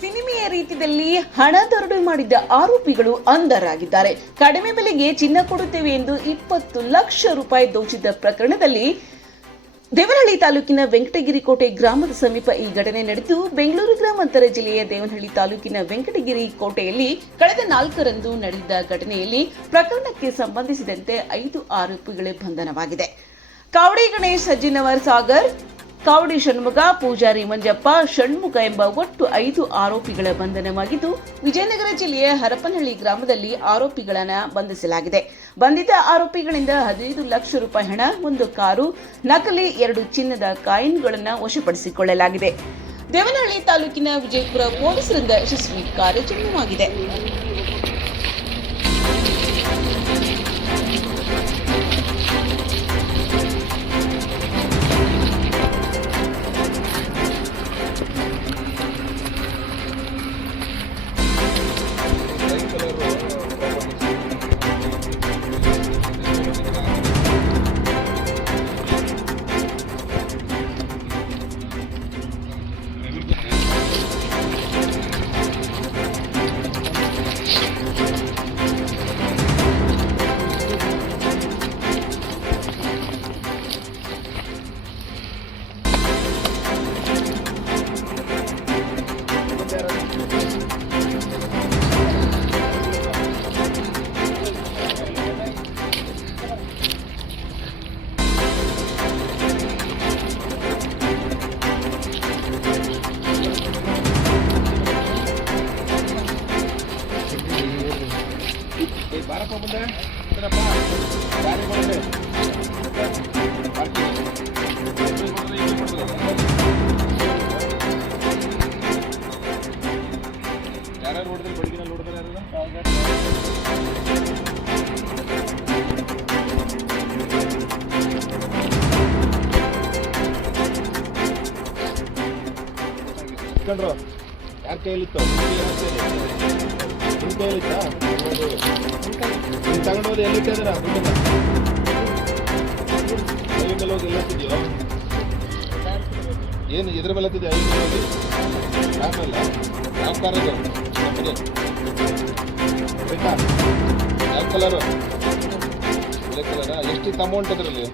ಸಿನಿಮೆಯ ರೀತಿಯಲ್ಲಿ ಹಣ ದರೋಡೆ ಮಾಡಿದ್ದ ಆರೋಪಿಗಳು ಅಂಧರಾಗಿದ್ದಾರೆ. ಕಡಿಮೆ ಬೆಲೆಗೆ ಚಿನ್ನ ಕೊಡುತ್ತೇವೆ ಎಂದು 20 ಲಕ್ಷ ರೂಪಾಯಿ ದೋಚಿದ್ದ ಪ್ರಕರಣದಲ್ಲಿ ದೇವನಹಳ್ಳಿ ತಾಲೂಕಿನ ವೆಂಕಟಗಿರಿ ಕೋಟೆ ಗ್ರಾಮದ ಸಮೀಪ ಈ ಘಟನೆ ನಡೆದು ಬೆಂಗಳೂರು ಗ್ರಾಮಾಂತರ ಜಿಲ್ಲೆಯ ದೇವನಹಳ್ಳಿ ತಾಲೂಕಿನ ವೆಂಕಟಗಿರಿ ಕೋಟೆಯಲ್ಲಿ ಕಳೆದ 4ರಂದು ನಡೆದ ಘಟನೆಯಲ್ಲಿ ಪ್ರಕರಣಕ್ಕೆ ಸಂಬಂಧಿಸಿದಂತೆ 5 ಆರೋಪಿಗಳ ಬಂಧನವಾಗಿದೆ. ಕಾವಡಿ ಗಣೇಶ್, ಸಜ್ಜಿನವರ್ ಸಾಗರ್, ಕಾವಡಿ ಷಣ್ಮುಗ, ಪೂಜಾರಿ ಮಂಜಪ್ಪ, ಷಣ್ಮುಗ ಎಂಬ ಒಟ್ಟು 5 ಆರೋಪಿಗಳ ಬಂಧನವಾಗಿದ್ದು, ವಿಜಯನಗರ ಜಿಲ್ಲೆಯ ಹರಪನಹಳ್ಳಿ ಗ್ರಾಮದಲ್ಲಿ ಆರೋಪಿಗಳನ್ನು ಬಂಧಿಸಲಾಗಿದೆ. ಬಂಧಿತ ಆರೋಪಿಗಳಿಂದ 15 ಲಕ್ಷ ರೂಪಾಯಿ ಹಣ, 1 ಕಾರು, ನಕಲಿ 2 ಚಿನ್ನದ ಕಾಯಿನ್ಗಳನ್ನು ವಶಪಡಿಸಿಕೊಳ್ಳಲಾಗಿದೆ. ದೇವನಹಳ್ಳಿ ತಾಲೂಕಿನ ವಿಜಯಪುರ ಪೊಲೀಸರಿಂದ ಯಶಸ್ವಿ ಕಾರ್ಯಾಚರಣೆಯಾಗಿದೆ. ಬಾರಪ್ಪ ಮುಂದೆ ಇದರಪ್ಪ ಗಾಡಿ ಬಂದೆ ಯಾರ್ಯಾರು ನೋಡಿದ್ರೆ ಬೆಳಗಿನ ನೋಡಿದ್ರೆ ಇಟ್ಕೊಂಡ್ರು ಯಾರ ಕೈಯಲ್ಲಿತ್ತು ನಿಮ್ಮ ಕೈಯಲ್ಲಿತ್ತಾ ತಗೊಂಡೋದು ಎಲ್ಲಿಟ್ಟಿದ್ದೀರ ಐವಿ ಮೇಲೆ ಹೋಗಿ ಎಲ್ಲತ್ತಿದೆಯೋ ಏನು ಇದ್ರ ಮೇಲೆ ಹತ್ತಿದೆ ಐವಿ ಮೇಲೆ ಹೋಗಿ ಆಮೇಲೆ ಯಾವ ಕಾರ್ ಅದು ಕಂಪನಿ ಬೇಕಾ ಯಾವ ಕಲರು ಬ್ಲ್ಯಾಕ್ ಕಲರಾ ಎಷ್ಟಿತ್ತು ಅಮೌಂಟ್ ಅದರಲ್ಲಿ